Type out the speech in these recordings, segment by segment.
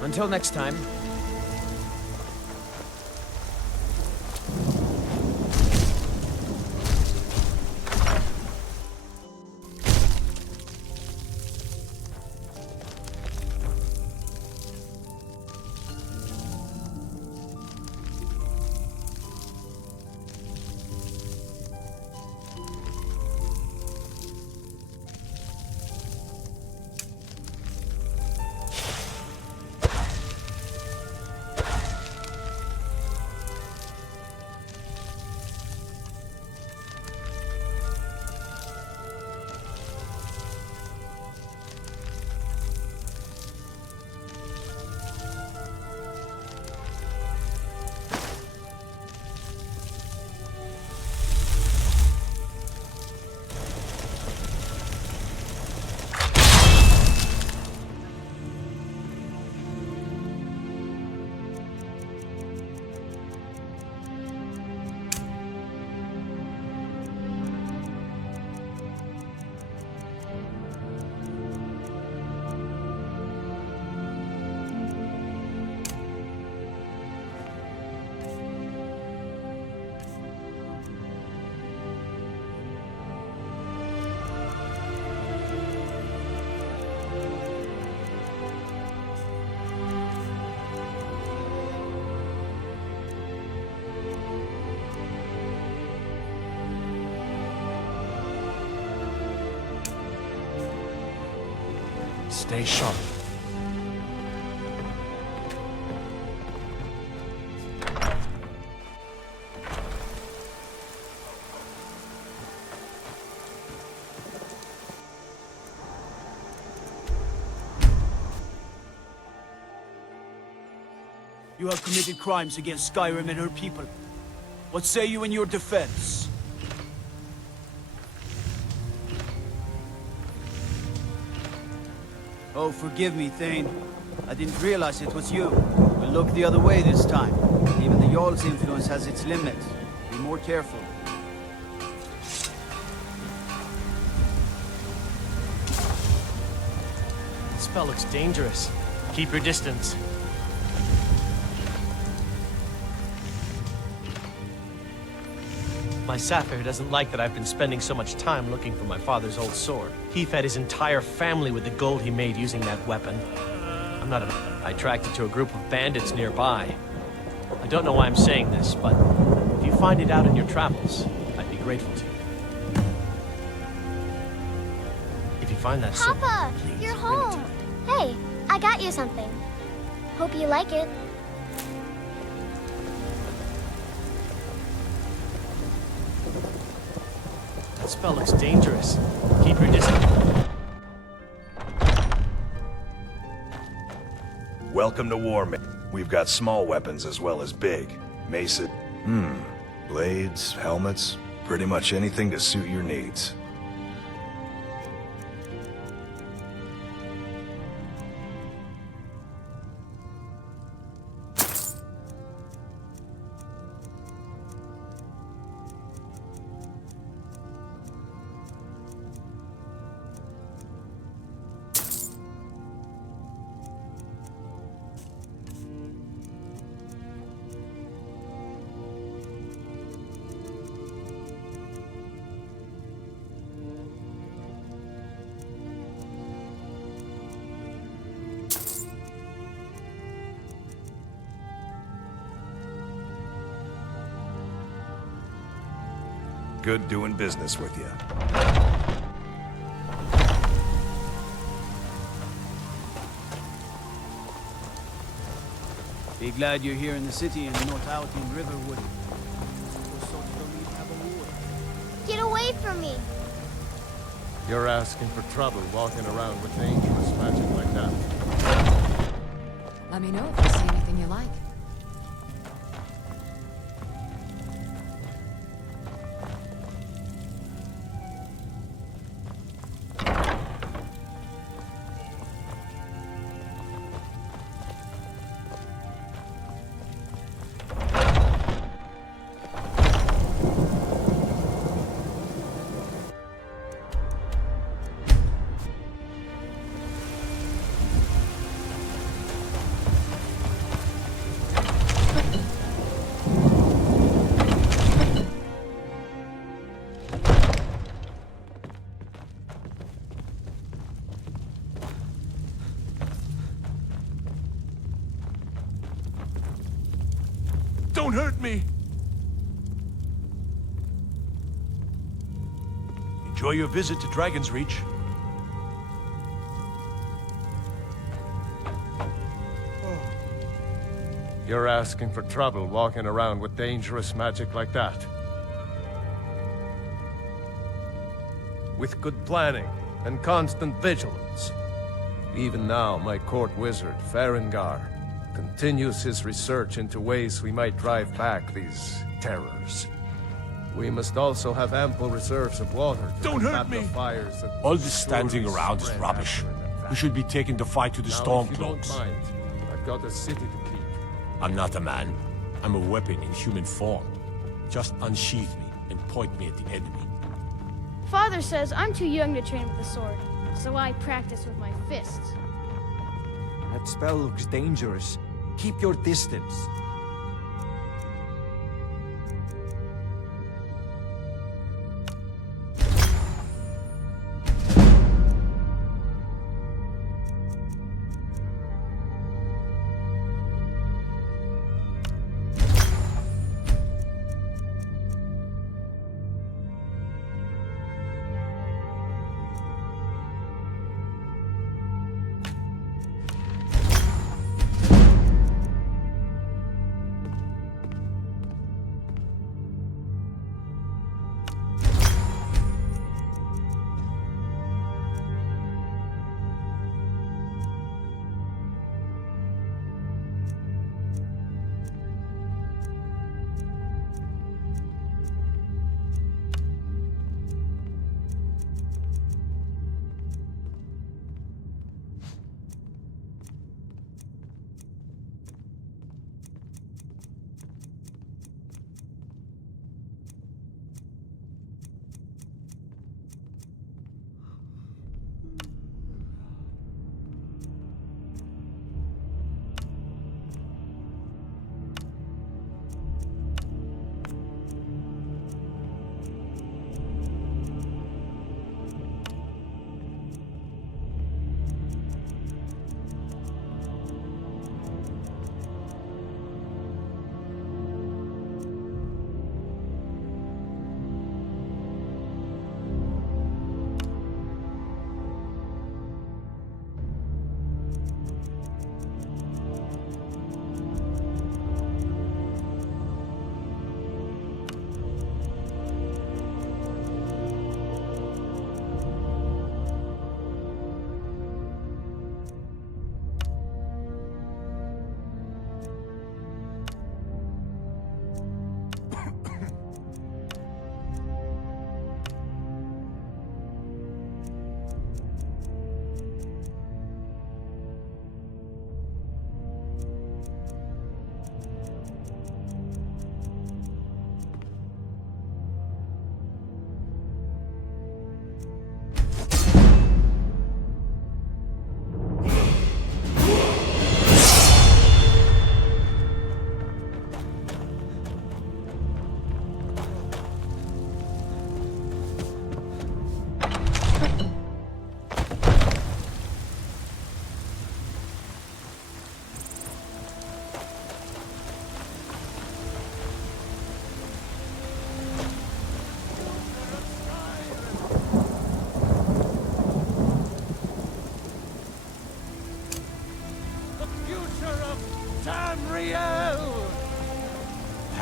Until next time. Stay sharp. You have committed crimes against Skyrim and her people. What say you in your defense? Oh, forgive me, Thane. I didn't realize it was you. We'll look the other way this time. Even the Jarl's influence has its limits. Be more careful. This spell looks dangerous. Keep your distance. My Sapphire doesn't like that I've been spending so much time looking for my father's old sword. He fed his entire family with the gold he made using that weapon. I tracked it to a group of bandits nearby. I don't know why I'm saying this, but if you find it out in your travels, I'd be grateful to you. If you find that sword, Papa, please you're bring it to home. me. Hey, I got you something. Hope you like it. That spell looks dangerous. Keep your distance. Welcome to War. We've got small weapons as well as big. Mace, blades, helmets, pretty much anything to suit your needs. Good doing business with you. Be glad you're here in the city and not out in Riverwood. Those sorts don't even have a war. Get away from me. You're asking for trouble walking around with dangerous magic like that. Let me know if you see anything you like. hurt me! Enjoy your visit to Dragon's Reach. You're asking for trouble walking around with dangerous magic like that. With good planning and constant vigilance. Even now, my court wizard, Farengar, continues his research into ways we might drive back these terrors. We must also have ample reserves of water to Don't hurt combat the me! fires that All this standing surely around is spread rubbish. after an attack. We should be taking the fight to the Now, if you don't Stormcloaks. mind, I've got a city to keep. I'm not a man. I'm a weapon in human form. Just unsheath me and point me at the enemy. Father says I'm too young to train with a sword, so I practice with my fists. That spell looks dangerous. Keep your distance.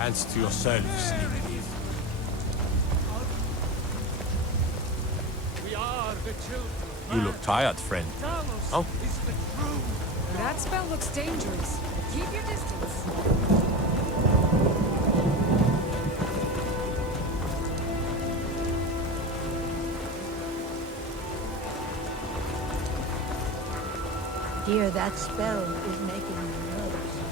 Hands to yourselves, enemies. We are the children. You look tired, friend. Oh? That spell looks dangerous. Keep your distance. Dear, that spell is making me nervous.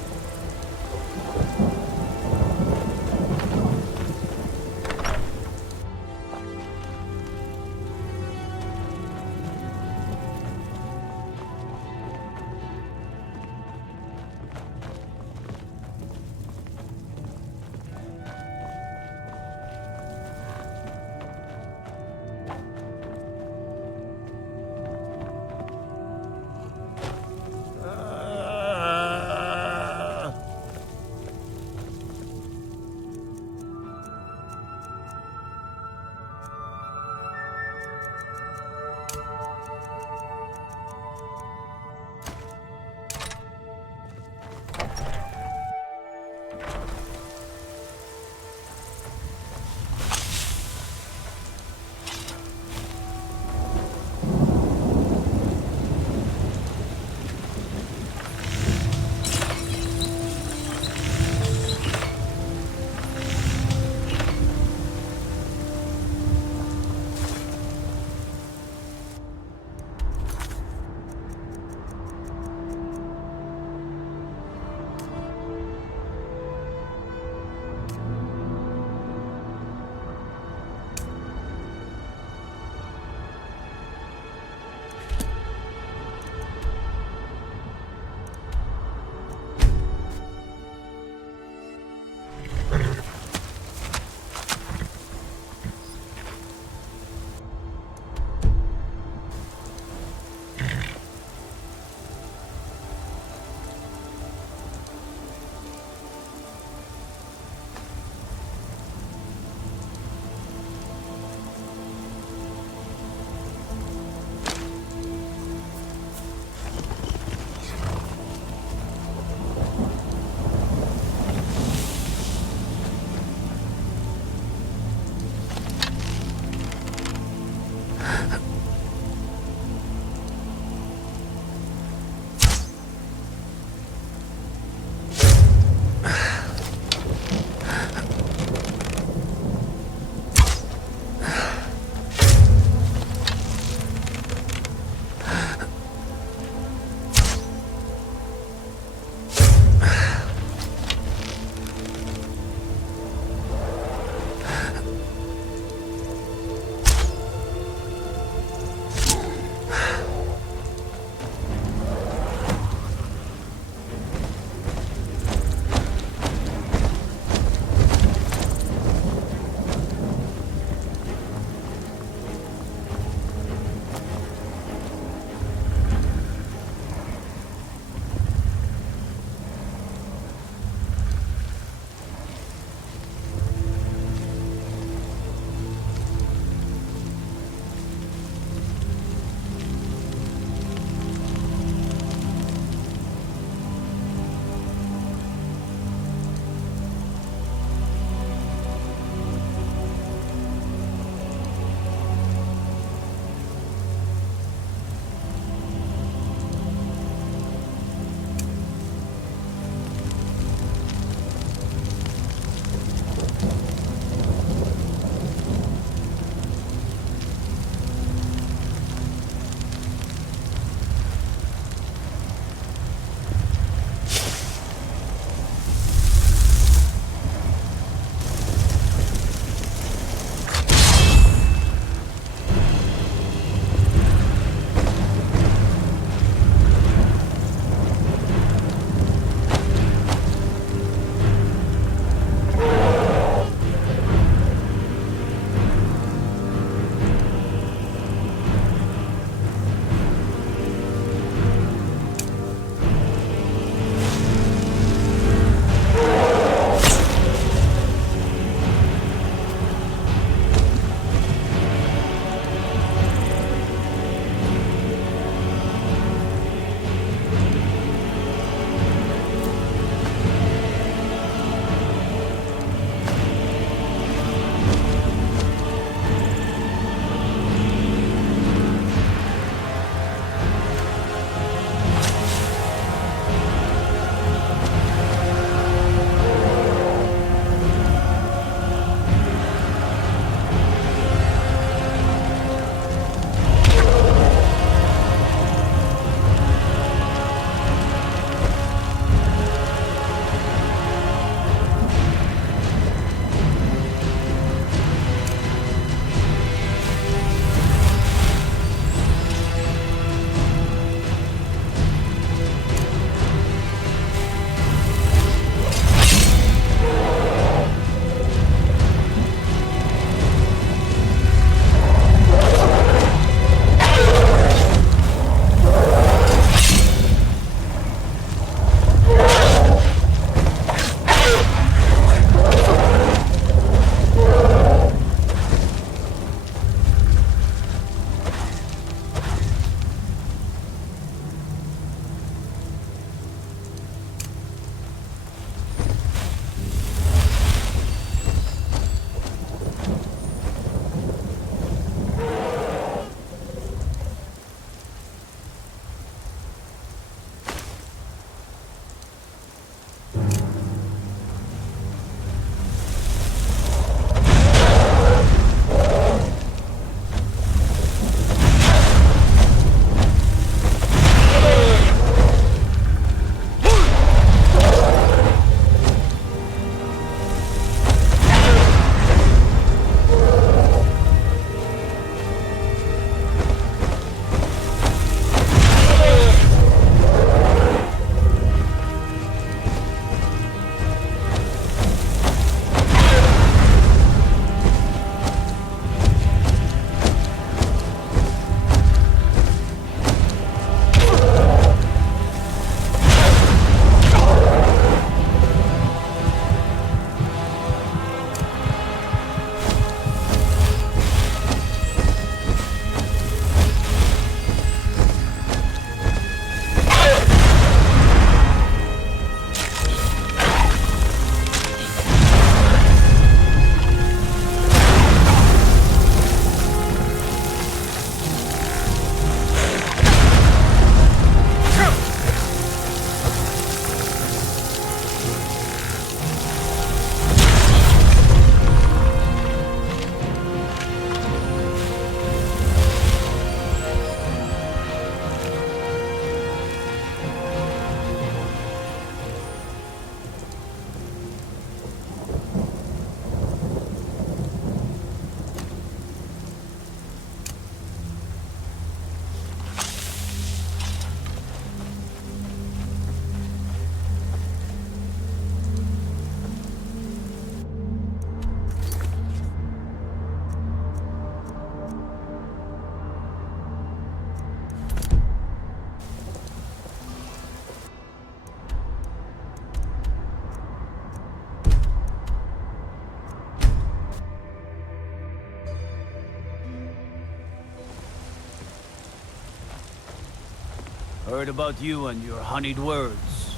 Heard about you and your honeyed words.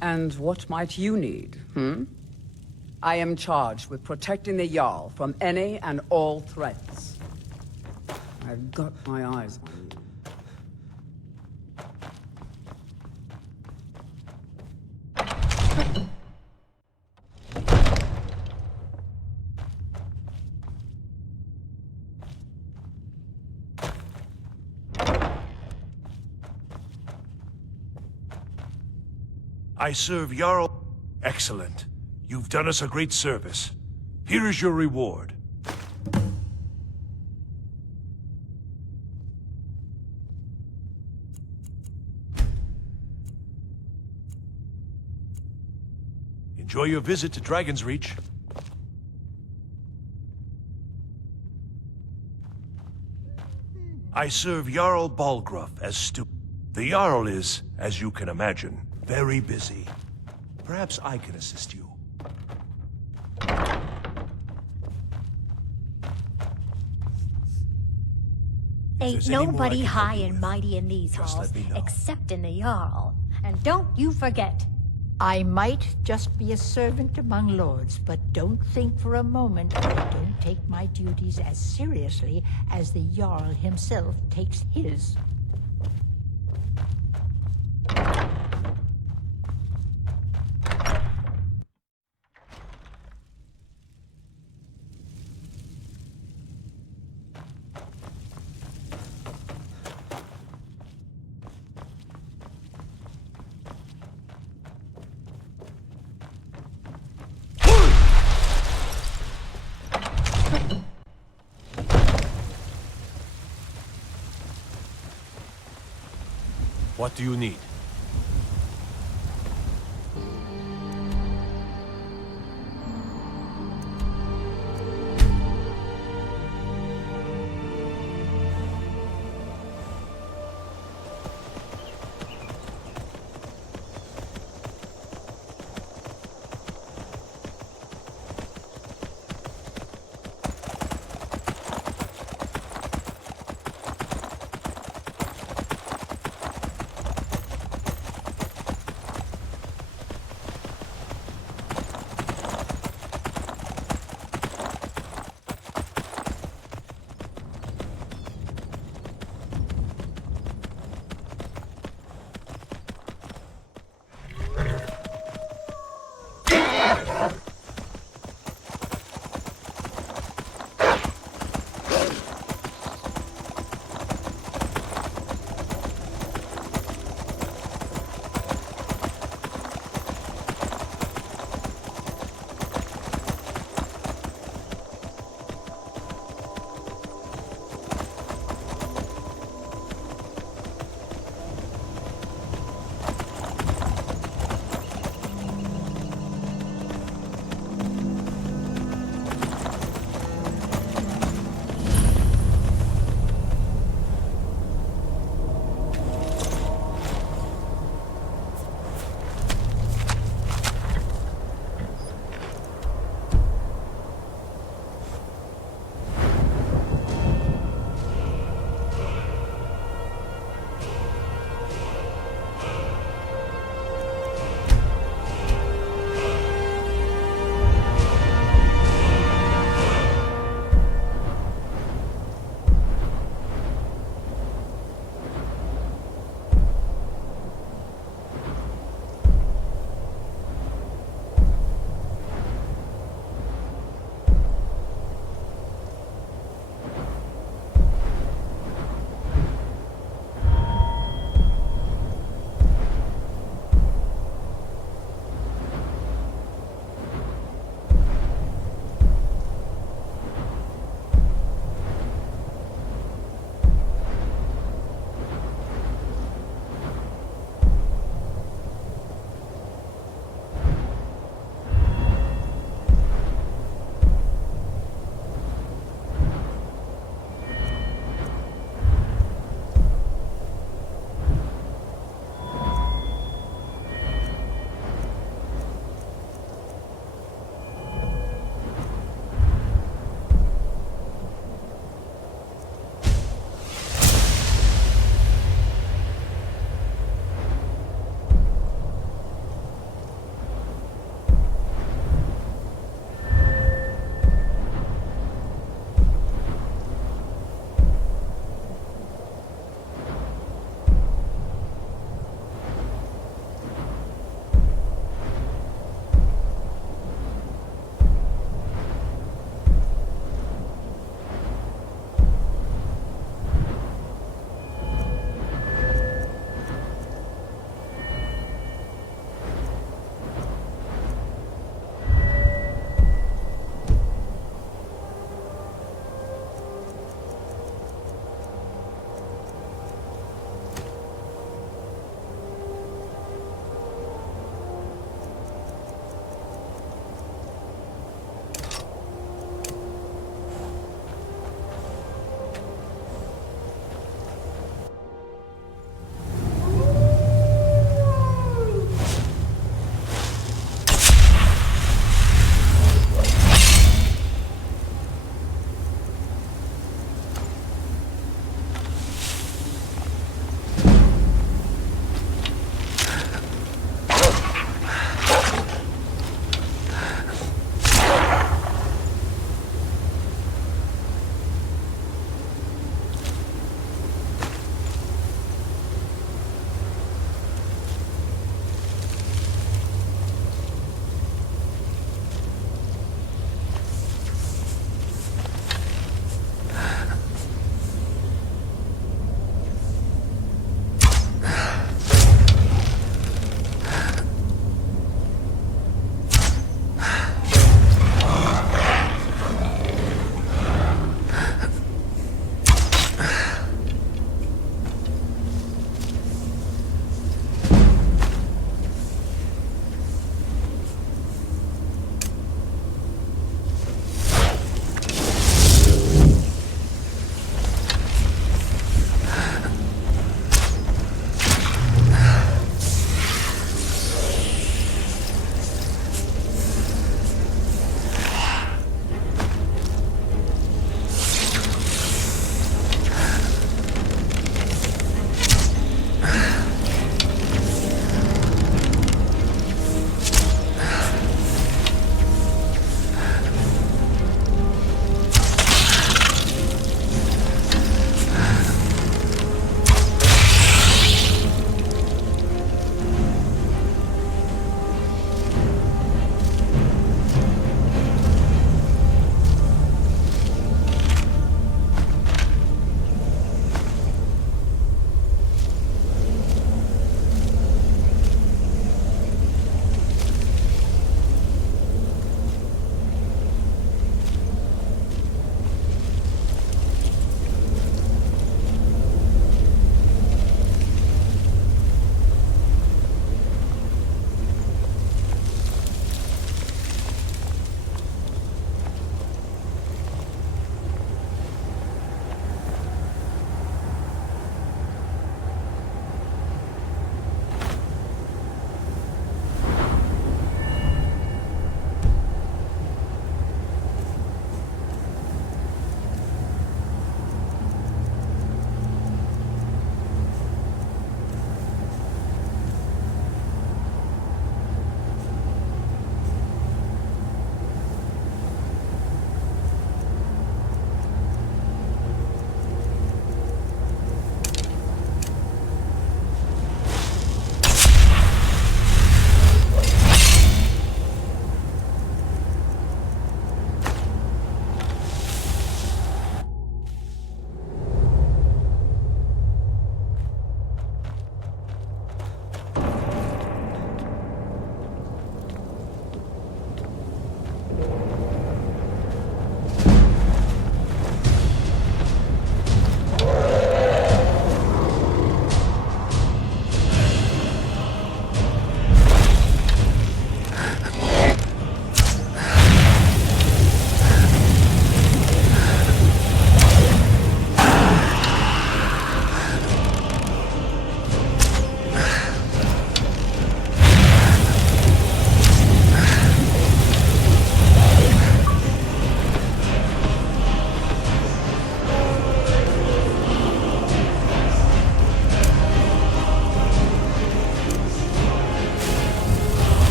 And what might you need, I am charged with protecting the Jarl from any and all threats. I've got my eyes on you. I serve Jarl. Excellent. You've done us a great service. Here is your reward. Enjoy your visit to Dragon's Reach. I serve Jarl Balgruuf as steward. The Jarl is, as you can imagine, very busy. Perhaps I can assist you. Ain't nobody high and mighty in these halls, except in the Jarl. And don't you forget, I might just be a servant among lords, but don't think for a moment I don't take my duties as seriously as the Jarl himself takes his. What do you need?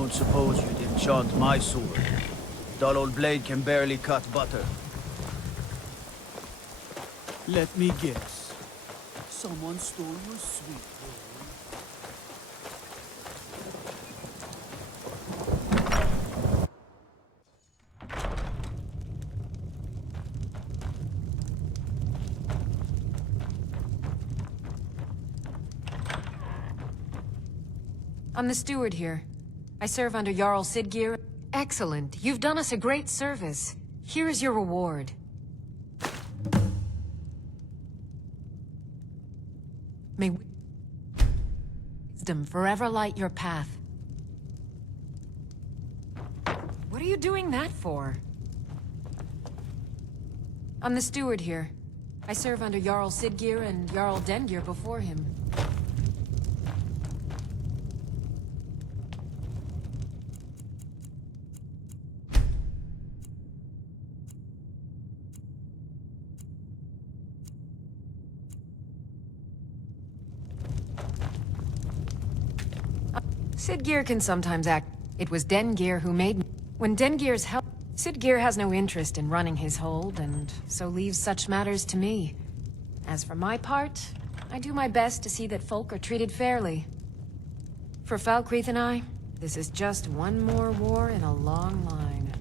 Don't suppose you'd enchant my sword. Dull old blade can barely cut butter. Let me guess. Someone stole your sweet boy. I'm the steward here. I serve under Jarl Siggeir. Excellent. You've done us a great service. Here is your reward. May wisdom forever light your path. What are you doing that for? I'm the steward here. I serve under Jarl Siggeir and Jarl Dengir before him. Siggeir can sometimes act. It was Dengir who made me. When Dengir's help, Siggeir has no interest in running his hold, and so leaves such matters to me. As for my part, I do my best to see that folk are treated fairly. For Falkreath and I, this is just one more war in a long line.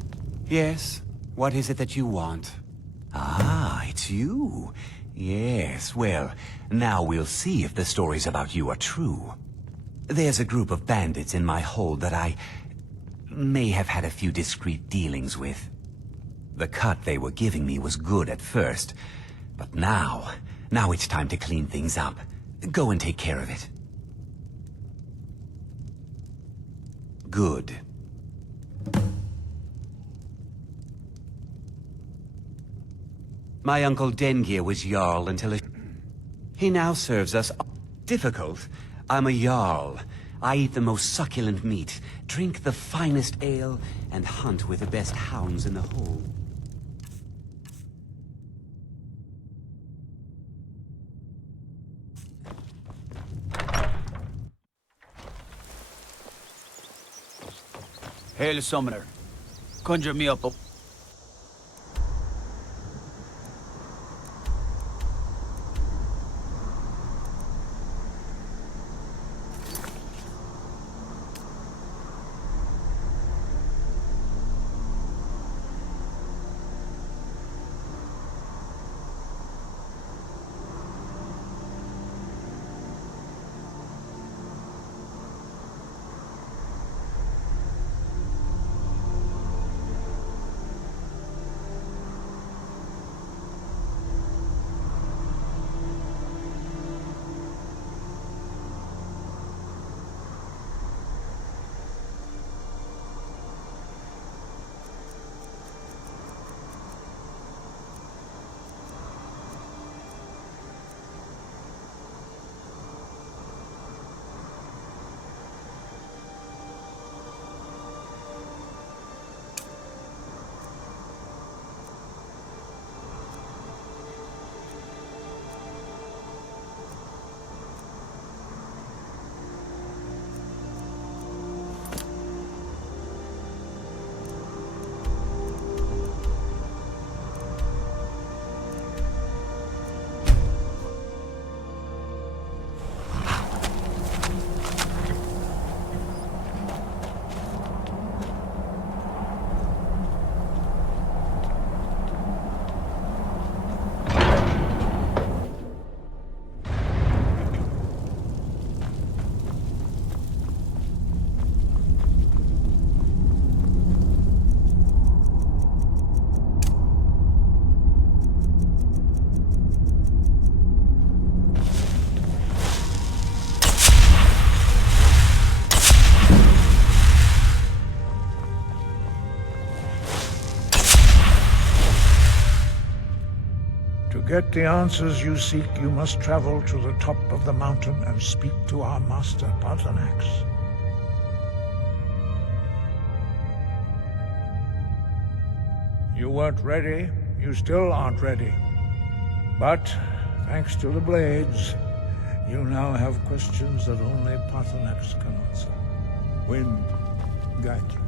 Yes? What is it that you want? Ah, it's you. Yes, well, now we'll see if the stories about you are true. There's a group of bandits in my hold that I may have had a few discreet dealings with. The cut they were giving me was good at first, but now it's time to clean things up. Go and take care of it. Good. My uncle Dengir was Jarl until he now serves us. Difficult? I'm a Jarl. I eat the most succulent meat, drink the finest ale, and hunt with the best hounds in the whole. Hail, summoner. Conjure me up a... To get the answers you seek, you must travel to the top of the mountain and speak to our master, Paarthurnax. You weren't ready. You still aren't ready. But, thanks to the blades, you now have questions that only Paarthurnax can answer. When guide you.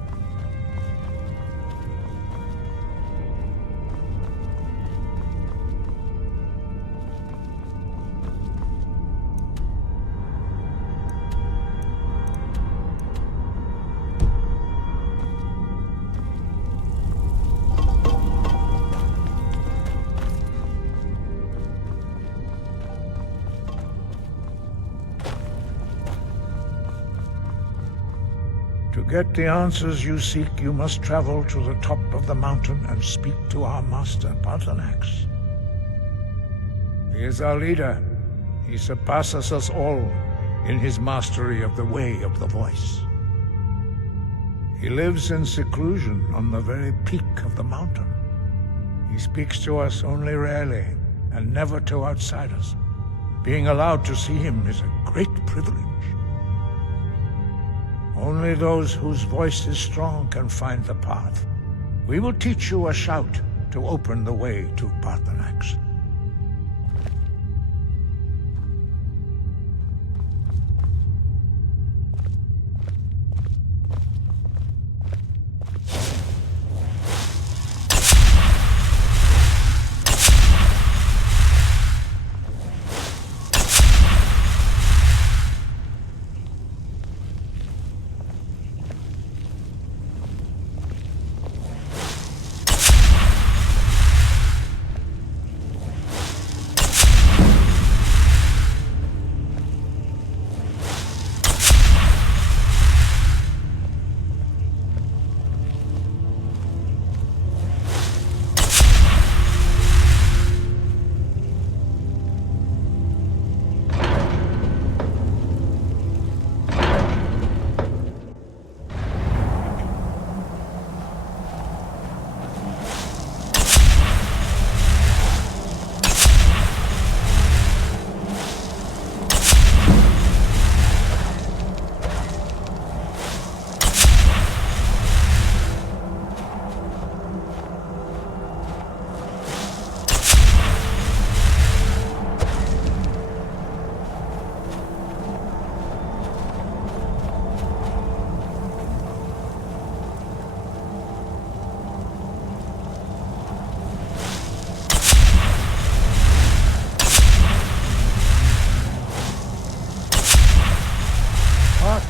To get the answers you seek, you must travel to the top of the mountain and speak to our master, Paarthurnax. He is our leader. He surpasses us all in his mastery of the way of the voice. He lives in seclusion on the very peak of the mountain. He speaks to us only rarely, and never to outsiders. Being allowed to see him is a great privilege. Only those whose voice is strong can find the path. We will teach you a shout to open the way to Paarthurnax.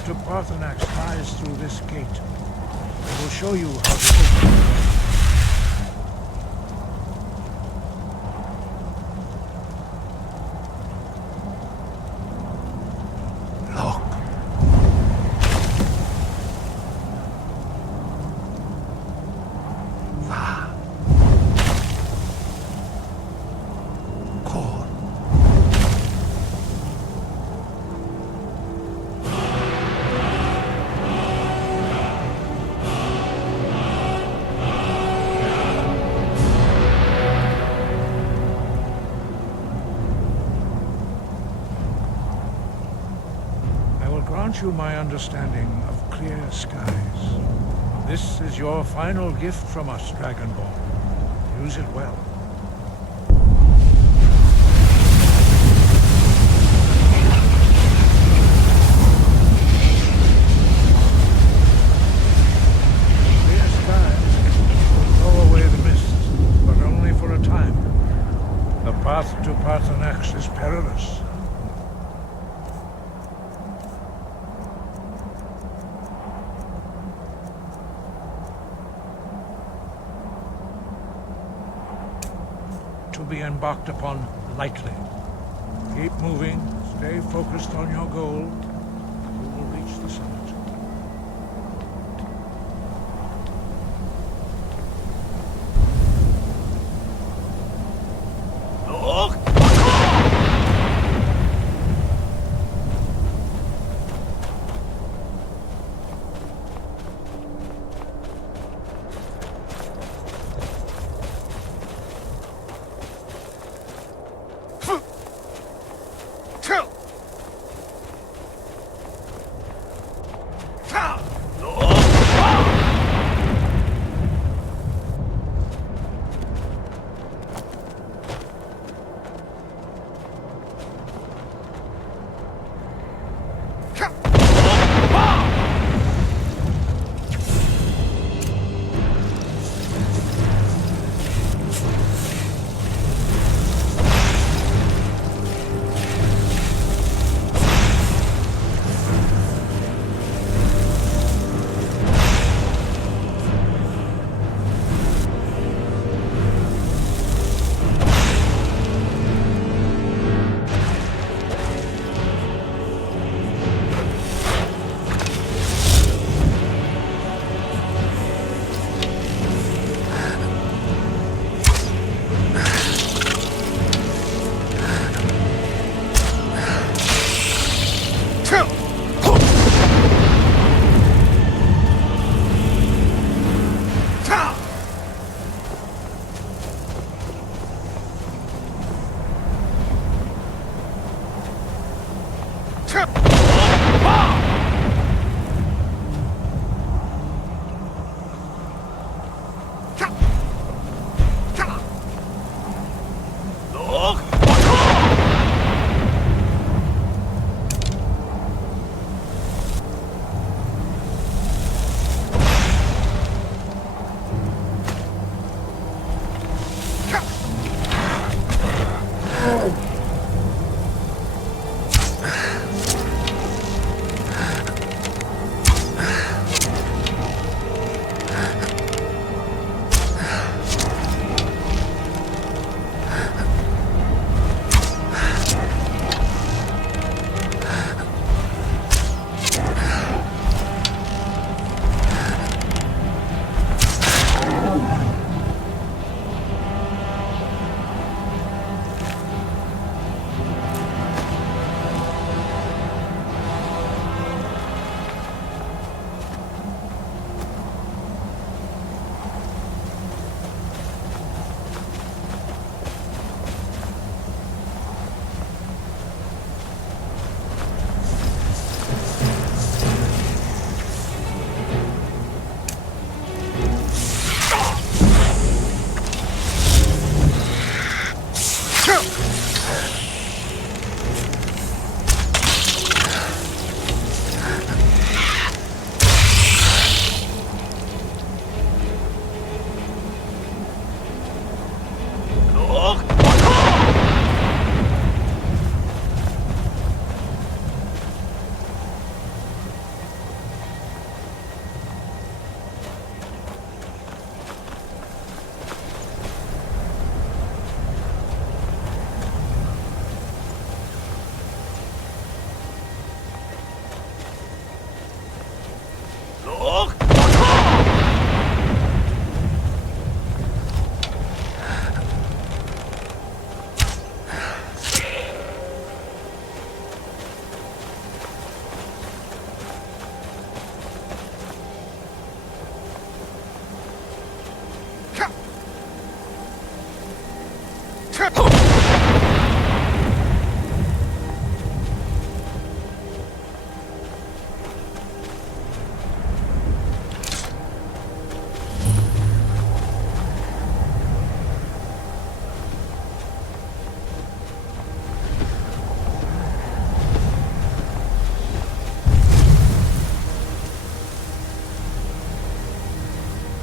To Paarthurnax lies through this gate. I will show you how to open the way. Grant you my understanding of clear skies. This is your final gift from us, Dragonborn. Use it well. Clear skies will blow away the mist, but only for a time. The path to Paarthurnax is perilous. To be embarked upon lightly. Keep moving, stay focused on your goal. You will reach the summit.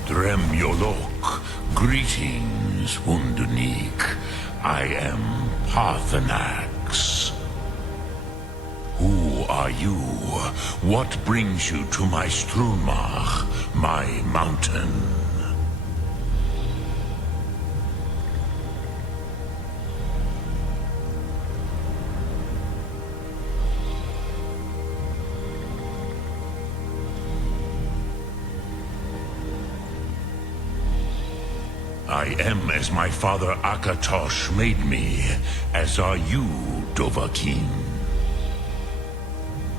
Dremyolok, greetings, Wundunik. I am Parthenax. Who are you? What brings you to my Strunmach, my mountain? I am as my father Akatosh made me, as are you, Dovahkiin.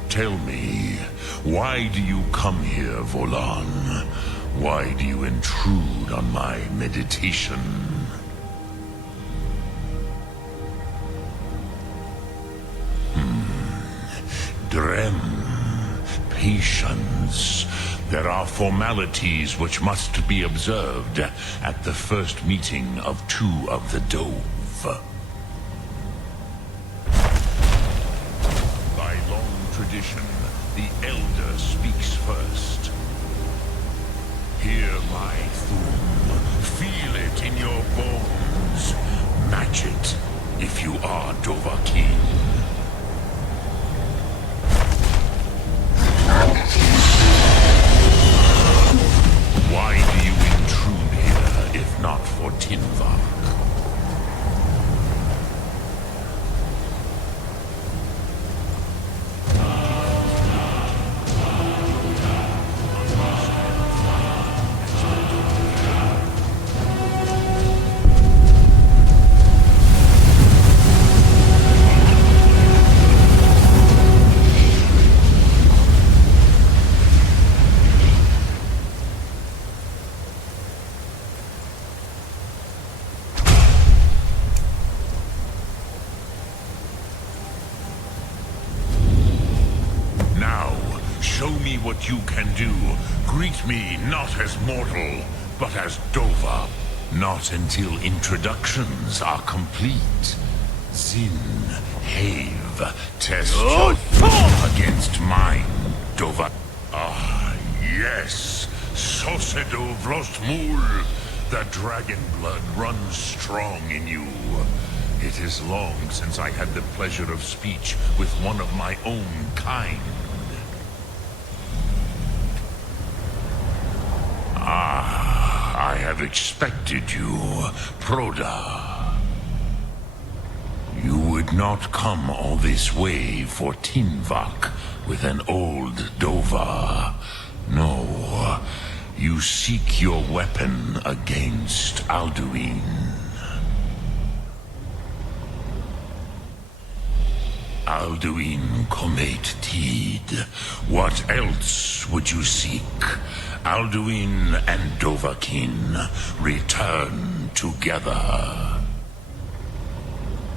Tell me, why do you come here, Volan? Why do you intrude on my meditation? Drem, patience. There are formalities which must be observed at the first meeting of two of the Dove. By long tradition, the Elder speaks first. Hear my thum. Feel it in your bones. Match it if you are Dovahkiin. Why do you intrude here, if not for Tinvak? what you can do. Greet me not as mortal, but as Dova. Not until introductions are complete. Zin, Have, test your against mine, Dova. Ah, yes. Sosedo Vlostmul. The dragon blood runs strong in you. It is long since I had the pleasure of speech with one of my own kind. Ah, I have expected you, Proda. You would not come all this way for Tinvak with an old Dova. No, you seek your weapon against Alduin. Alduin Comet Tid. What else would you seek? Alduin and Dovahkiin return together.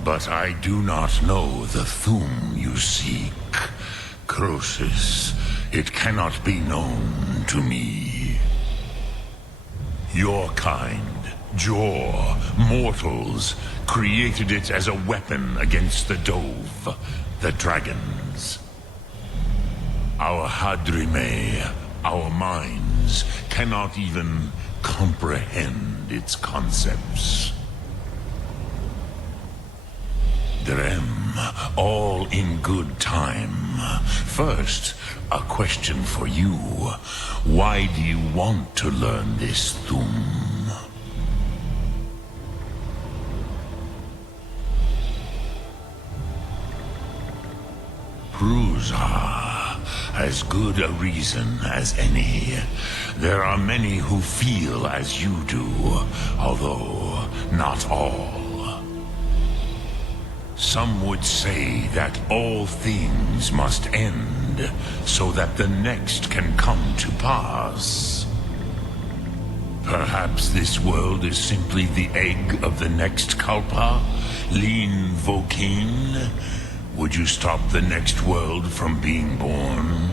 But I do not know the Thum you seek. Croesus, it cannot be known to me. Your kind, Jor, mortals, created it as a weapon against the Dove, the dragons. Our Hadrime, our minds, cannot even comprehend its concepts. Drem, all in good time. First, a question for you. Why do you want to learn this Thum? Prusa, as good a reason as any. There are many who feel as you do, although not all. Some would say that all things must end, so that the next can come to pass. Perhaps this world is simply the egg of the next Kalpa, Lin Vokin. Would you stop the next world from being born?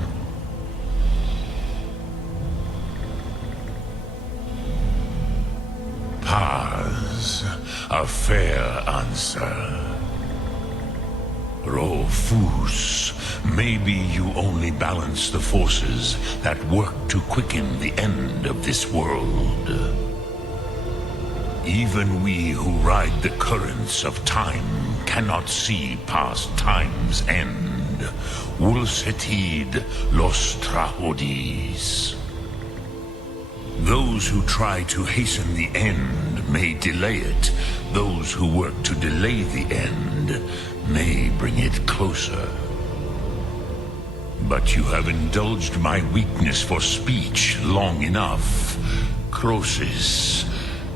Paz, a fair answer. Rofus, maybe you only balance the forces that work to quicken the end of this world. Even we who ride the currents of time cannot see past time's end. Wulsetid los trahodis. Those who try to hasten the end may delay it. Those who work to delay the end may bring it closer. But you have indulged my weakness for speech long enough. Croesus,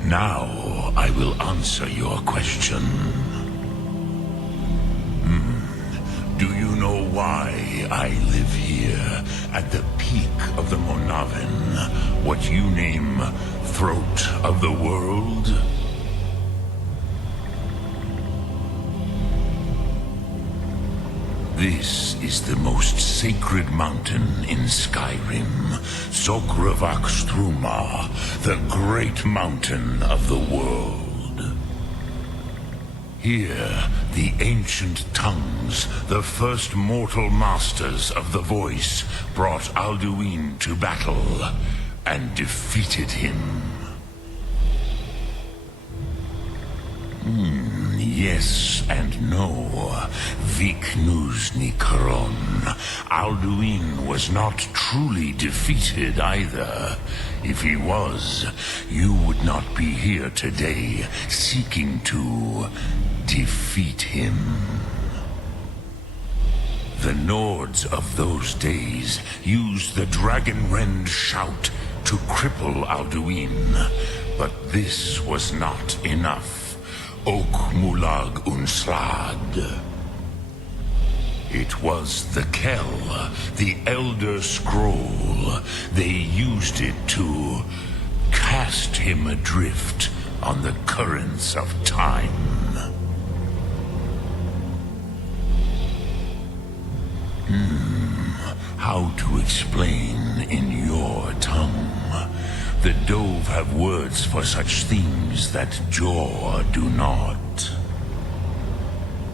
now I will answer your question. Do you know why I live here at the peak of the Monavin, what you name throat of the world? This is the most sacred mountain in Skyrim, Sogravak Struma, the great mountain of the world. Here, the ancient tongues, the first mortal masters of the voice, brought Alduin to battle and defeated him. Yes and no. Viknusni Karon. Alduin was not truly defeated either. If he was, you would not be here today seeking to defeat him. The Nords of those days used the Dragonrend shout to cripple Alduin, but this was not enough. Ok Mulag Unslad. It was the Kell, the Elder Scroll. They used it to cast him adrift on the currents of time. How how to explain in your tongue. The Dove have words for such themes that Jor do not.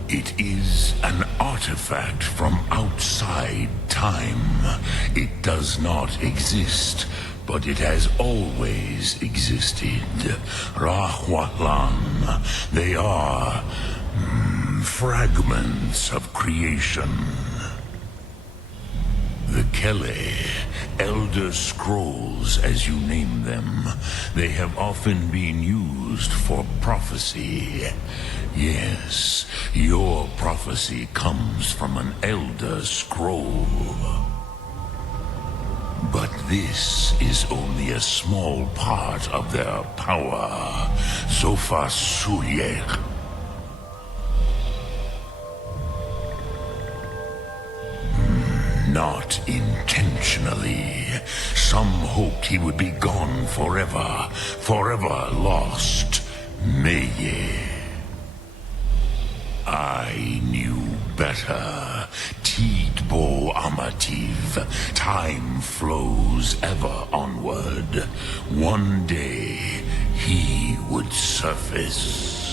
It is an artifact from outside time. It does not exist, but it has always existed. Rahwatlan. They are fragments of creation. The Kele, Elder Scrolls as you name them, they have often been used for prophecy. Yes, your prophecy comes from an Elder Scroll. But this is only a small part of their power. Sofa Suyek. Not intentionally. Some hoped he would be gone forever, forever lost. Meye. I knew better. Tidbo Amativ. Time flows ever onward. One day, he would surface.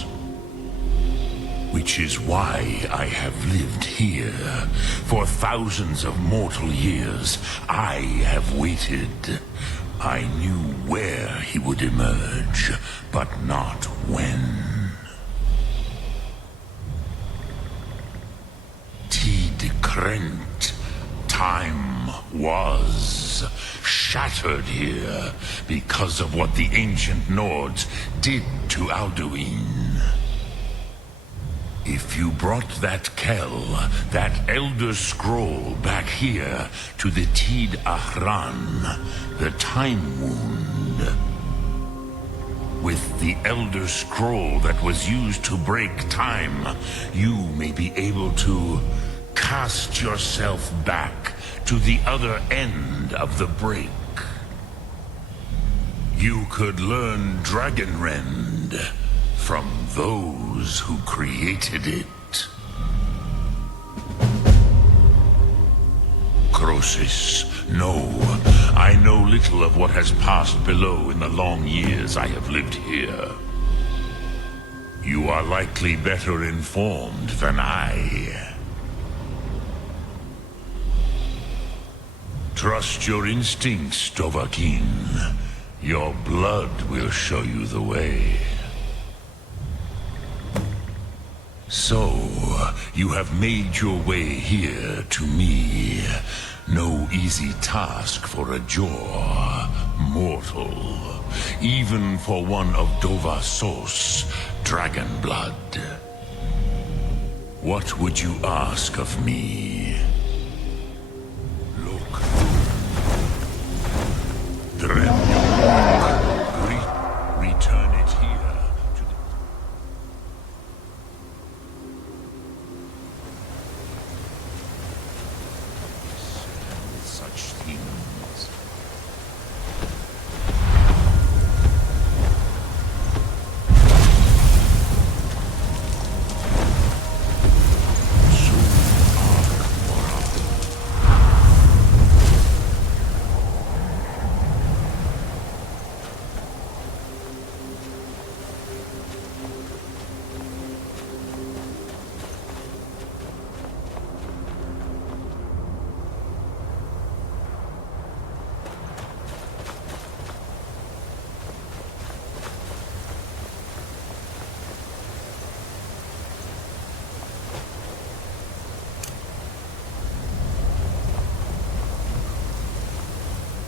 Which is why I have lived here. For thousands of mortal years, I have waited. I knew where he would emerge, but not when. Tid-Krent. Time was shattered here because of what the ancient Nords did to Alduin. If you brought that Kel, that Elder Scroll back here to the Tid Ahran, the Time Wound, with the Elder Scroll that was used to break time, you may be able to cast yourself back to the other end of the break. You could learn Dragonrend from those who created it. Crosis, no. I know little of what has passed below in the long years I have lived here. You are likely better informed than I. Trust your instincts, Dovahkiin. Your blood will show you the way. So, you have made your way here to me. No easy task for a Jor mortal. Even for one of Dovasos, dragon blood. What would you ask of me? Look. Return it here to the... Such things.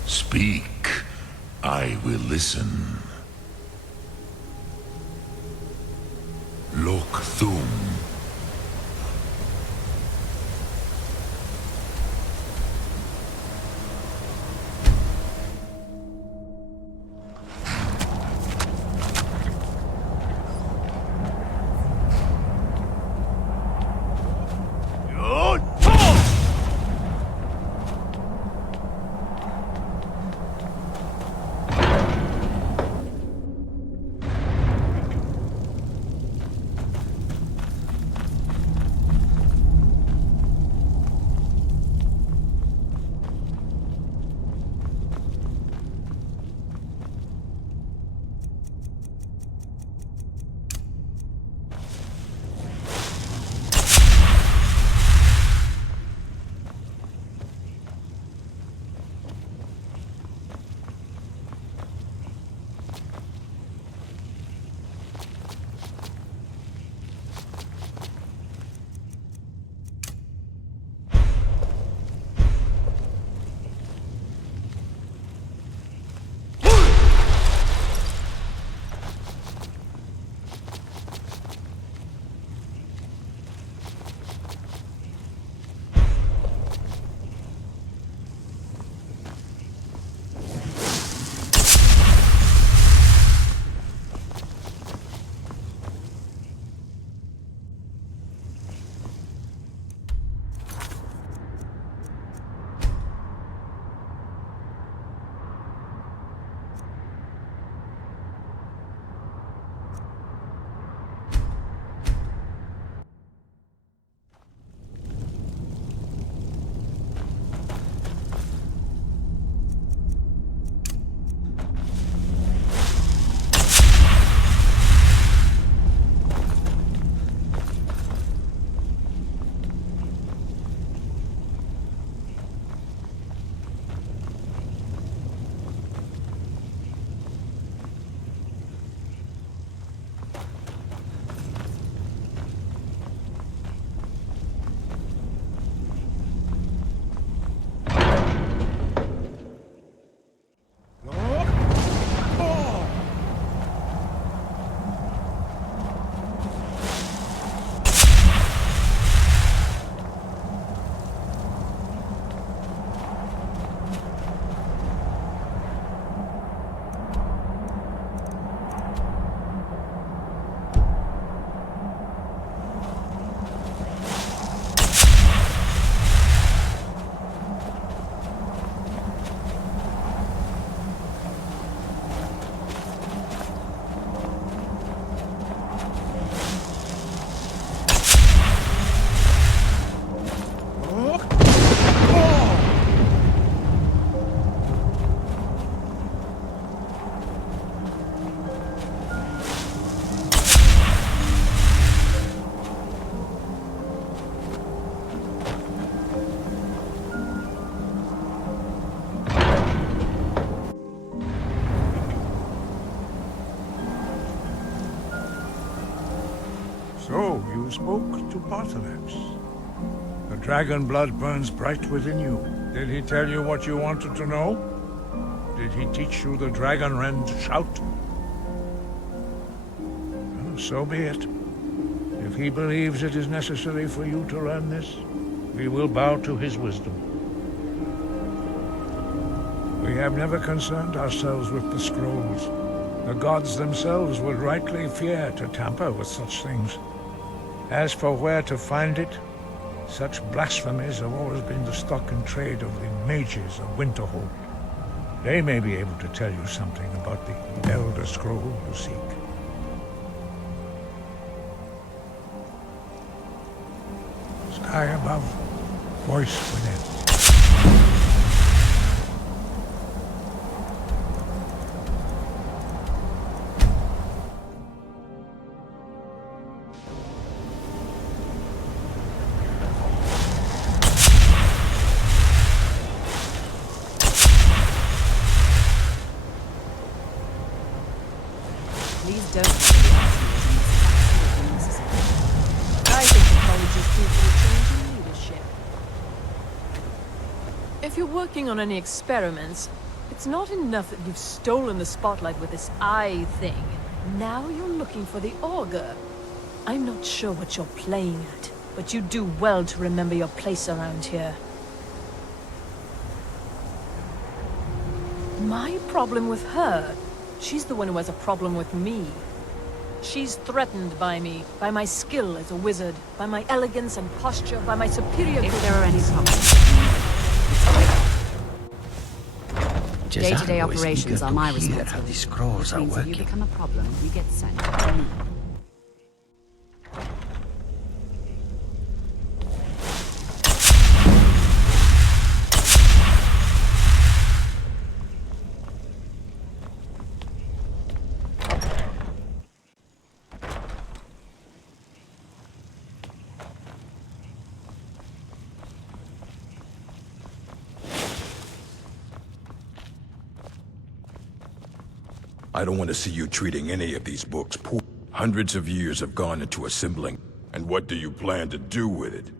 Speak. I will listen. Lok Thum. you spoke to Paarthurnax. The dragon blood burns bright within you. Did he tell you what you wanted to know? Did he teach you the dragon rend shout? Well, so be it. If he believes it is necessary for you to learn this, we will bow to his wisdom. We have never concerned ourselves with the scrolls. The gods themselves would rightly fear to tamper with such things. As for where to find it, such blasphemies have always been the stock and trade of the mages of Winterhold. They may be able to tell you something about the Elder Scroll you seek. Sky above, voice within. Please don't I think the college is due for a change in leadership. If you're working on any experiments, it's not enough that you've stolen the spotlight with this eye thing. Now you're looking for the auger. I'm not sure what you're playing at, but you do well to remember your place around here. My problem with her? She's the one who has a problem with me. She's threatened by me, by my skill as a wizard, by my elegance and posture, by my superior... If there are any problems, day-to-day operations are my responsibility. How these scrolls are Which means if working. you become a problem, you get sent to me. I don't want to see you treating any of these books poor. Hundreds of years have gone into assembling. And what do you plan to do with it?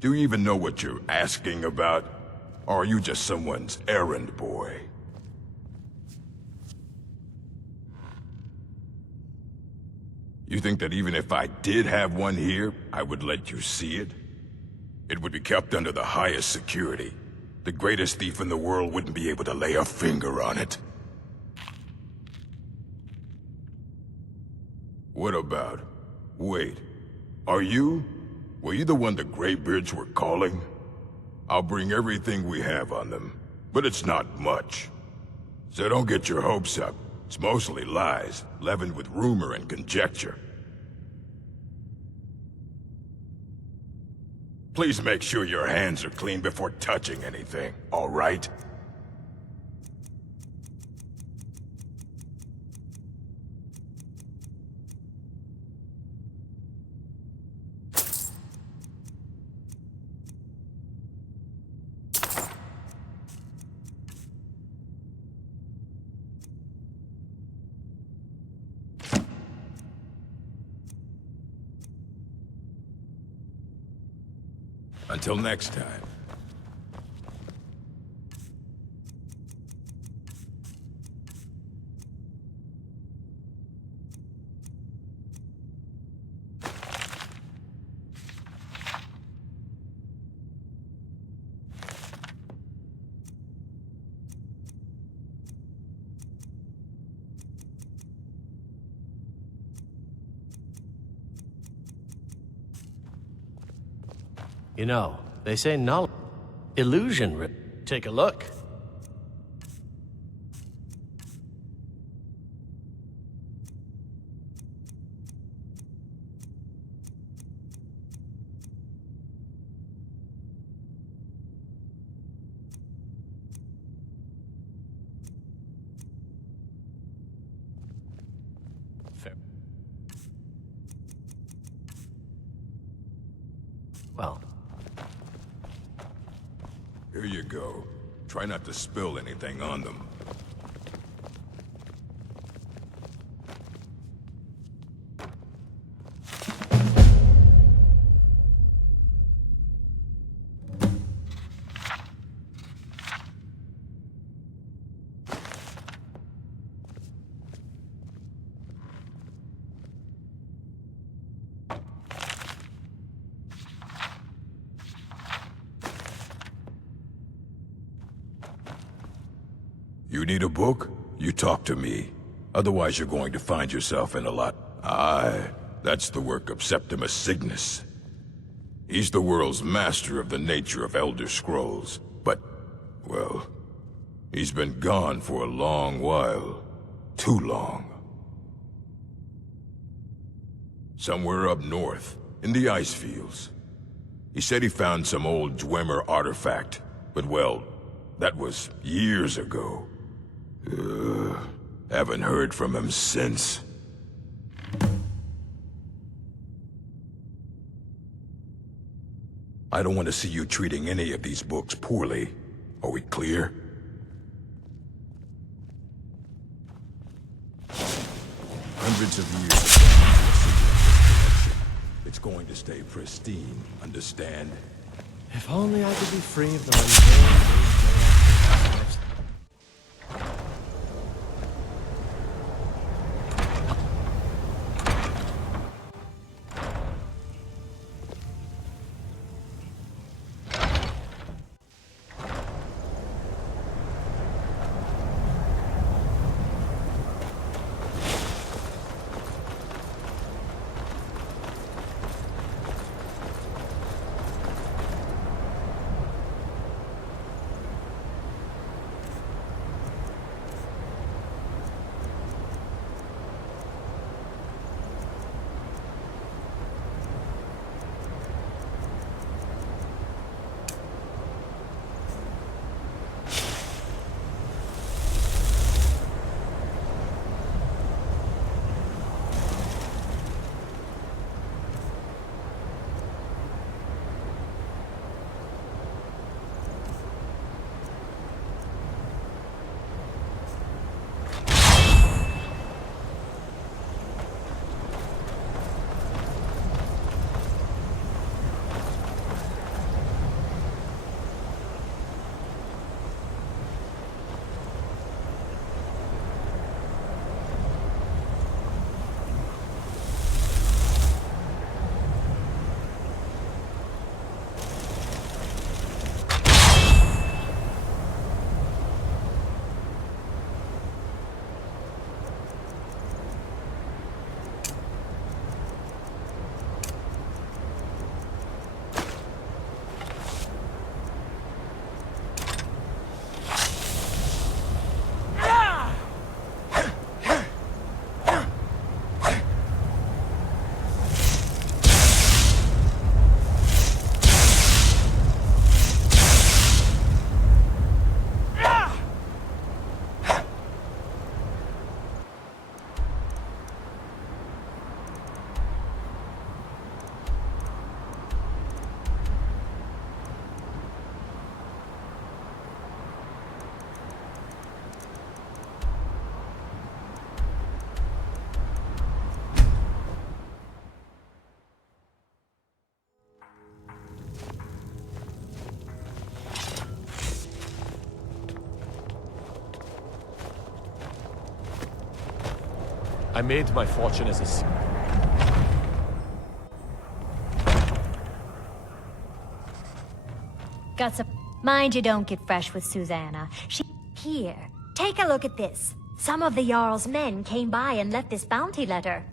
Do you even know what you're asking about? Or are you just someone's errand boy? You think that even if I did have one here, I would let you see it? It would be kept under the highest security. The greatest thief in the world wouldn't be able to lay a finger on it. What about... Wait. Were you the one the Greybeards were calling? I'll bring everything we have on them, but it's not much. So don't get your hopes up. It's mostly lies, leavened with rumor and conjecture. Please make sure your hands are clean before touching anything, all right? Until next time. You know, they say knowledge... illusion... Take a look. Fair. Well... Here you go. Try not to spill anything on them. You need a book? You talk to me. Otherwise you're going to find yourself in a lot. Aye, that's the work of Septimus Signus. He's the world's master of the nature of Elder Scrolls. But, well, he's been gone for a long while. Too long. Somewhere up north, in the ice fields. He said he found some old Dwemer artifact, but well, that was years ago. Haven't heard from him since. I don't want to see you treating any of these books poorly. Are we clear? Hundreds of years. It's going to stay pristine, understand? If only I could be free of the mundane days. I made my fortune as a... Got some... Mind you don't get fresh with Susanna. Here, take a look at this. Some of the Jarl's men came by and left this bounty letter.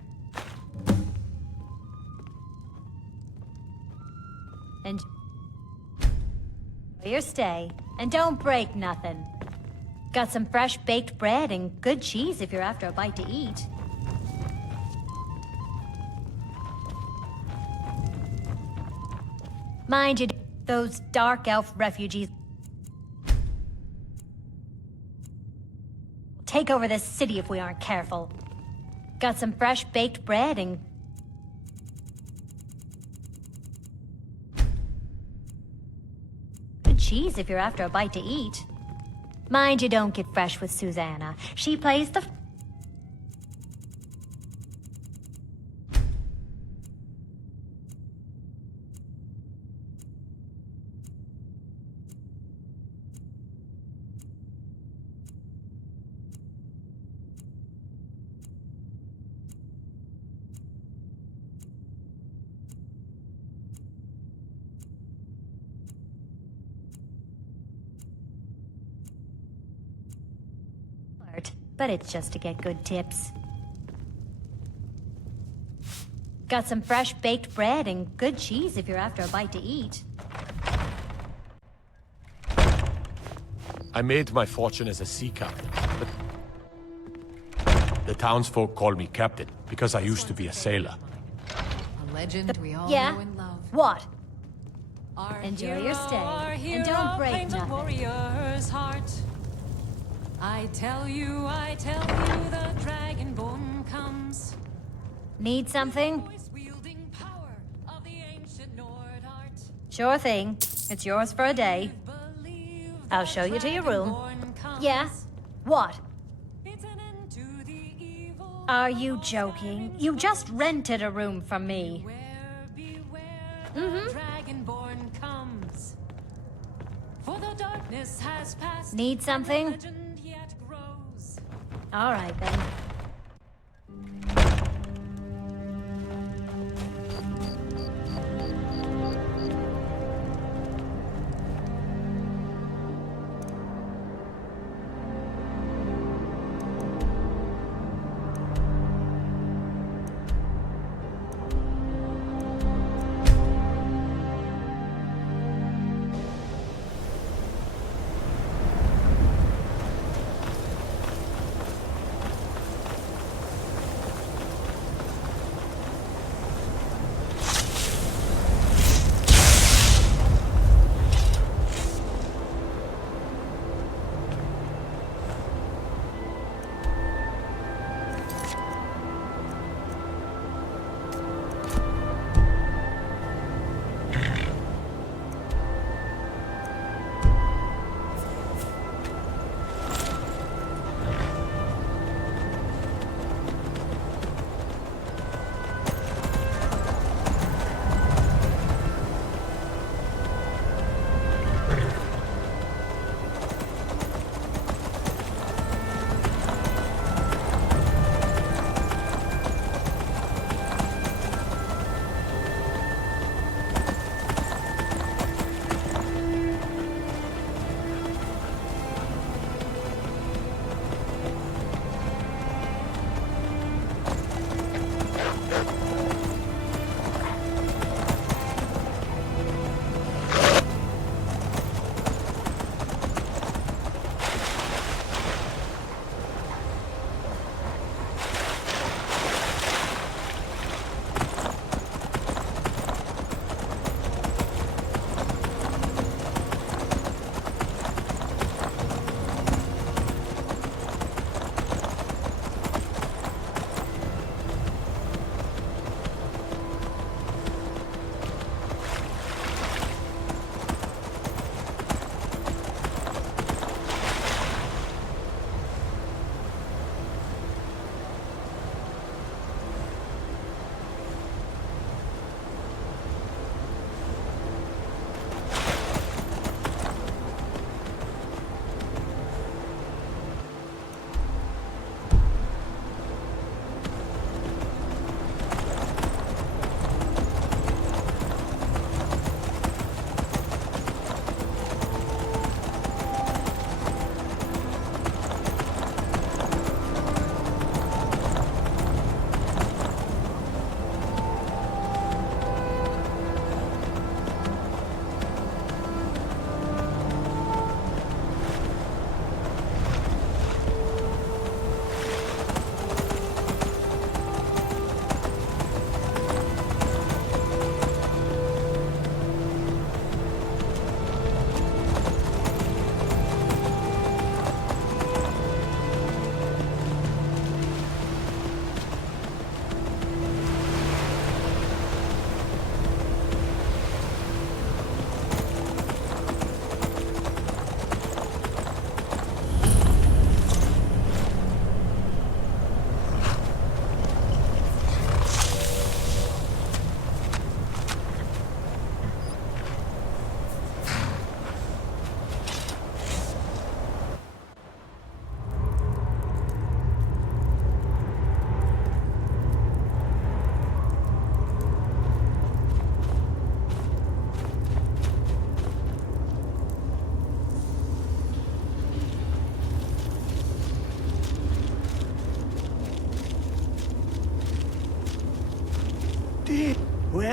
And... your stay. And don't break nothing. Got some fresh baked bread and good cheese if you're after a bite to eat. Mind you, those dark elf refugees take over this city if we aren't careful. Got some fresh baked bread and good cheese if you're after a bite to eat. Mind you don't get fresh with Susanna. She plays the... but it's just to get good tips. Got some fresh baked bread and good cheese if you're after a bite to eat. I made my fortune as a sea captain, but the townsfolk call me captain because I used to be a sailor. A legend we all Yeah? know and love. What? Our Enjoy hero, your stay, our and hero, don't break paint a nothing. warrior's heart. I tell you, the dragonborn comes. Need something? Wielding power of the ancient Nord art. Sure thing. It's yours for a day. I'll show you to your room. Yeah? What? Are you joking? You just rented a room from me. Dragonborn comes. For the darkness has passed. Need something? Legend yet grows. All right, then.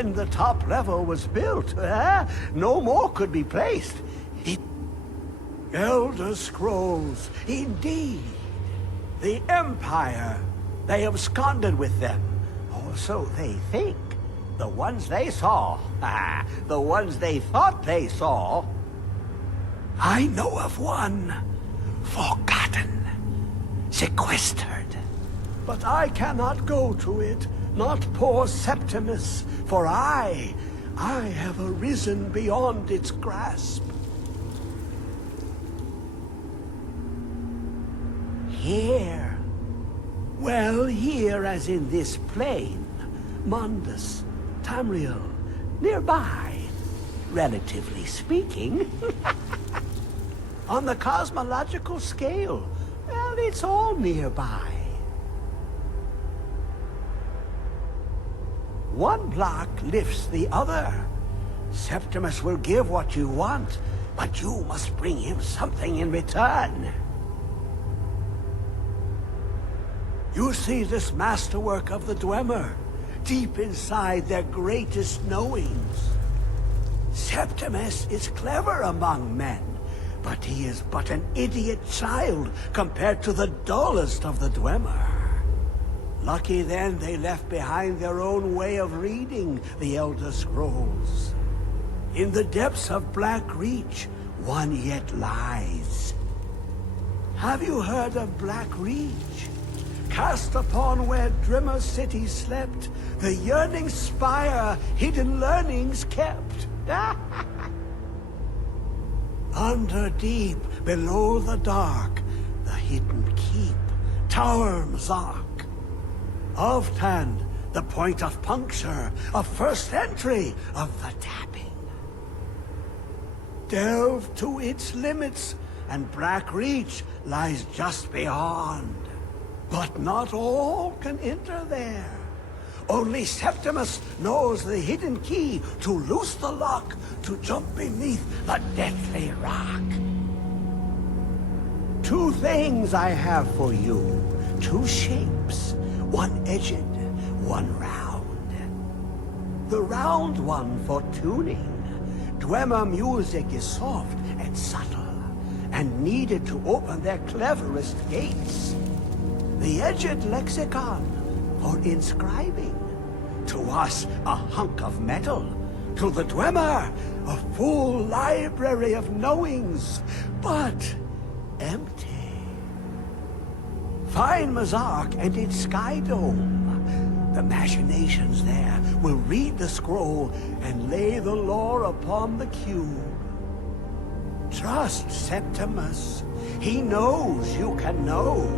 when the top level was built, no more could be placed. Elder Scrolls, indeed. The Empire. They absconded with them. Or so they think. The ones they saw. The ones they thought they saw. I know of one. Forgotten. Sequestered. But I cannot go to it. Not poor Septimus. For I have arisen beyond its grasp. Here. Well, here as in this plain. Mundus, Tamriel, nearby. Relatively speaking. On the cosmological scale, well, it's all nearby. One block lifts the other. Septimus will give what you want, but you must bring him something in return. You see this masterwork of the Dwemer, deep inside their greatest knowings. Septimus is clever among men, but he is but an idiot child compared to the dullest of the Dwemer. Lucky then they left behind their own way of reading the Elder Scrolls. In the depths of Black Reach, one yet lies. Have you heard of Black Reach? Cast upon where Drimmer City slept, the yearning spire hidden learnings kept. Under deep, below the dark, the hidden keep, Tower Mzark. Of Tand, the point of puncture, of first entry, of the tapping. Delve to its limits, and Black Reach lies just beyond. But not all can enter there. Only Septimus knows the hidden key to loose the lock, to jump beneath the deathly rock. Two things I have for you. Two shapes. One edged, one round. The round one for tuning. Dwemer music is soft and subtle, and needed to open their cleverest gates. The edged lexicon for inscribing. To us, a hunk of metal. To the Dwemer, a full library of knowings, but empty. Find Mzark and its sky dome. The machinations there will read the scroll and lay the lore upon the cube. Trust Septimus. He knows you can know.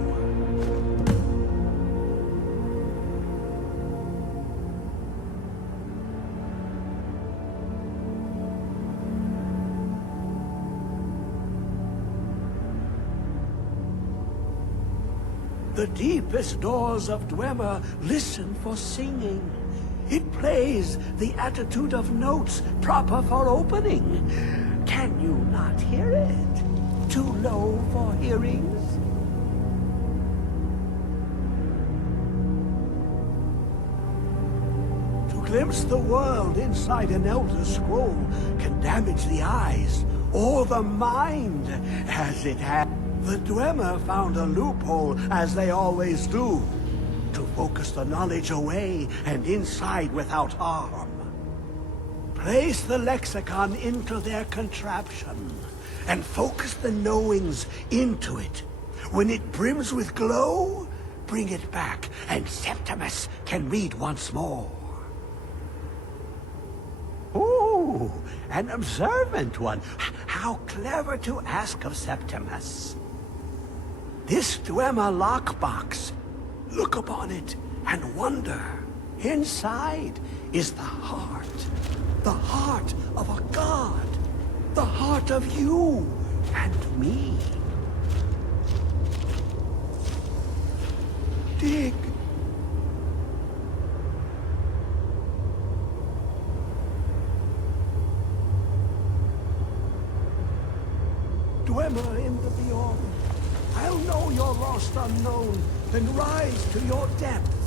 The deepest doors of Dwemer listen for singing. It plays the attitude of notes proper for opening. Can you not hear it? Too low for hearings? To glimpse the world inside an Elder Scroll can damage the eyes or the mind, as it has. The Dwemer found a loophole, as they always do, to focus the knowledge away and inside without harm. Place the lexicon into their contraption, and focus the knowings into it. When it brims with glow, bring it back, and Septimus can read once more. Ooh, an observant one. How clever to ask of Septimus. This Dwemer lockbox. Look upon it and wonder. Inside is the heart of a god, the heart of you and me. Dig. Dwemer in the beyond. I'll know your lost unknown, then rise to your depth.